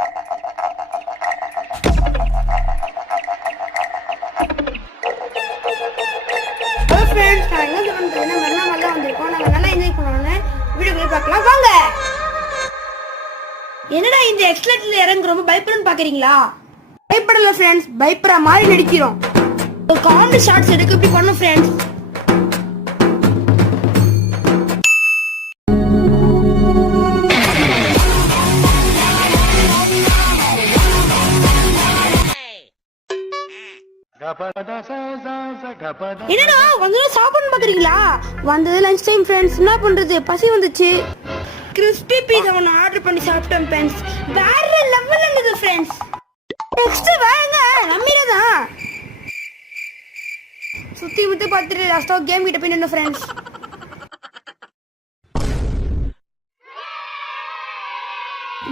Hello friends, நான் எங்கே சொல்லுன்னு மெர்னாமல் தான் வந்திருக்கோம். நாங்கள் நல்லா என்ஜாய் பண்ணுவோன்னு வீடியோ போய் பார்க்கலாம் வாங்க. என்னடா இந்த எக்ஸ்லெட்ல இறங்க ரொம்ப பயப்படணும்னு பார்க்குறீங்களா? பயப்படல ஃப்ரெண்ட்ஸ், பயப்படுற மாதிரி நடிக்கிறோம். ஒரு காமெடி ஷார்ட்ஸ் எடுக்க இப்படி பண்ணோம் ஃப்ரெண்ட்ஸ். என்னடா வந்ததும் சாப்பிடணும் பாக்குறீங்களா? வந்தது லஞ்ச் டைம் ஃப்ரெண்ட்ஸ். என்ன பண்றது, பசி வந்துச்சு. கிறிஸ்பி பீஸா ஒன்று ஆர்டர் பண்ணி சாப்பிட்டோம் ஃப்ரெண்ட்ஸ். வேற லெவல் இருந்தது ஃப்ரெண்ட்ஸ். நெக்ஸ்ட் வாங்க நம்மில தான் சுத்தி முத்தி பார்த்துட்டு லாஸ்டா கேம் கிட்ட போய் நின்று ஃப்ரெண்ட்ஸ்.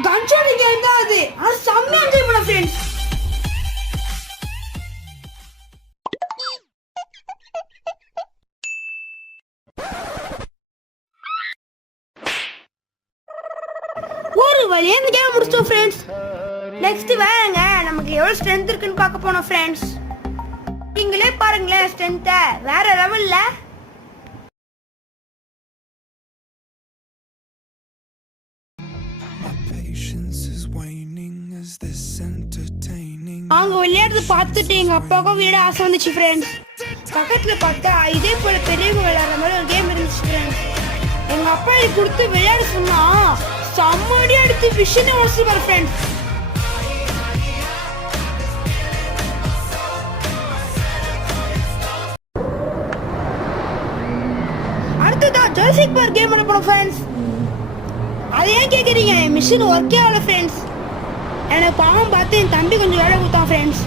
கன்சோல் கேம் தான் அது. அது செம்மையா என்ஜாய் பண்ண ஃப்ரெண்ட்ஸ். ஒரு வழியா இந்த கேம் முடிச்சோம் ஃப்ரெண்ட்ஸ். நெக்ஸ்ட் வேறங்க நமக்கு எவ்வளவு ஸ்ட்ரென்த் இருக்குன்னு பார்க்க போனோம் ஃப்ரெண்ட்ஸ். நீங்களே பாருங்களேன் ஸ்ட்ரென்த்த வேற லெவல்ல. அவங்க விளையாடுறது பார்த்துட்டு எங்க அப்பாவுக்கும் விளையாட ஆசை வந்துச்சு ஃப்ரெண்ட்ஸ். பக்கத்துல பார்த்தா இதே போல பெரியவங்க விளையாடுற மாதிரி ஒரு கேம் இருந்துச்சு ஃப்ரெண்ட்ஸ். எங்க அப்பா இது கொடுத்து விளையாட சொன்னா செம்மடியா எடுத்து விஷயம் உடச்சிருப்பாரு ஃப்ரெண்ட்ஸ். அடுத்ததான் ஜெர்சிக் பார்க் கேம் பண்ண போறோம் ஃப்ரெண்ட்ஸ். அது ஏன் கேக்குறீங்க, மிஷின் ஒர்க்கே ஆகல ஃப்ரெண்ட்ஸ். எனக்கு பாவம் பார்த்து என் தம்பி கொஞ்சம் வேலை கொடுத்தான் ஃப்ரெண்ட்ஸ்.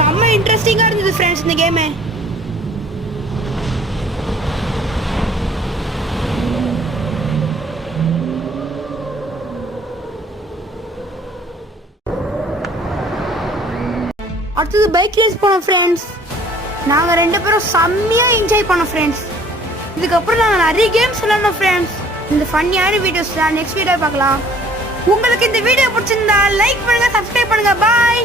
செம்ம இன்ட்ரெஸ்டிங்கா இருந்தது ஃப்ரெண்ட்ஸ் இந்த கேமு. அடுத்தது பைக் ரேஸ் போனோம் ஃப்ரெண்ட்ஸ். நாங்கள் 2 பேரும் செம்மையாக என்ஜாய் பண்ணோம் ஃப்ரெண்ட்ஸ். இதுக்கப்புறம் நாங்கள் நிறைய கேம்ஸ் விளையாடணும் ஃப்ரெண்ட்ஸ். இந்த ஃபன்னியான வீடியோஸ்லாம் நெக்ஸ்ட் வீடியோ பார்க்கலாம். உங்களுக்கு இந்த வீடியோ பிடிச்சிருந்தா லைக் பண்ணுங்க, சப்ஸ்கிரைப் பண்ணுங்க. பாய்.